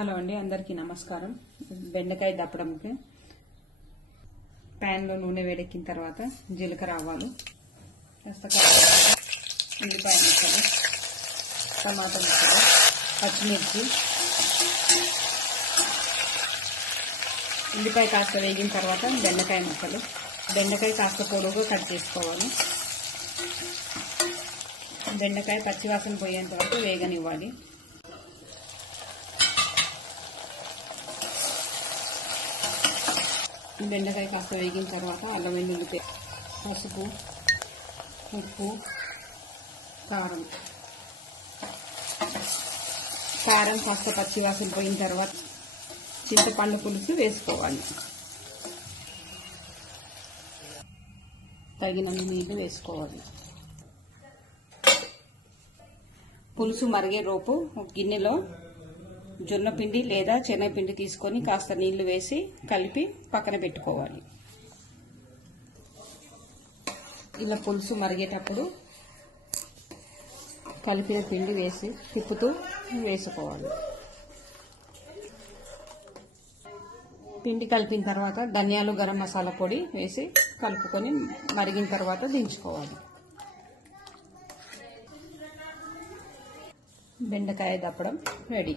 Hello అండి, అందరికీ నమస్కారం. బెండకాయ దప్పడంకి ప్యాన్లో నూనె వేడెక్కిన తర్వాత జీలకర్ర ఆవాలు, కాస్త ఉల్లిపాయ ముక్కలు, టమాటా ముక్కలు, పచ్చిమిర్చి. ఉల్లిపాయ కాస్త వేగిన తర్వాత బెండకాయ ముక్కలు. బెండకాయ కాస్త పొడుగుగా కట్ చేసుకోవాలి. బెండకాయ పచ్చివాసన పోయేంత వరకు వేగనివ్వాలి. బెండకాయ కాస్త వేగిన తర్వాత అల్లం వెల్లుల్లి పేస్ట్, పసుపు, ఉప్పు, కారం కాస్త పచ్చివాసన పోయిన తర్వాత చింతపండు పులుసు వేసుకోవాలి. తగినన్ని నీళ్లు వేసుకోవాలి. పులుసు మరిగే లోపు ఒక గిన్నెలో జొన్న పిండి లేదా శనగపిండి తీసుకొని కాస్త నీళ్లు వేసి కలిపి పక్కన పెట్టుకోవాలి. ఇలా పులుసు మరిగేటప్పుడు కలిపిన పిండి వేసి తిప్పుతూ వేసుకోవాలి. పిండి కలిపిన తర్వాత ధనియాలు, గరం మసాలా పొడి వేసి కలుపుకొని మరిగిన తర్వాత దించుకోవాలి. బెండకాయ దప్పడం రెడీ.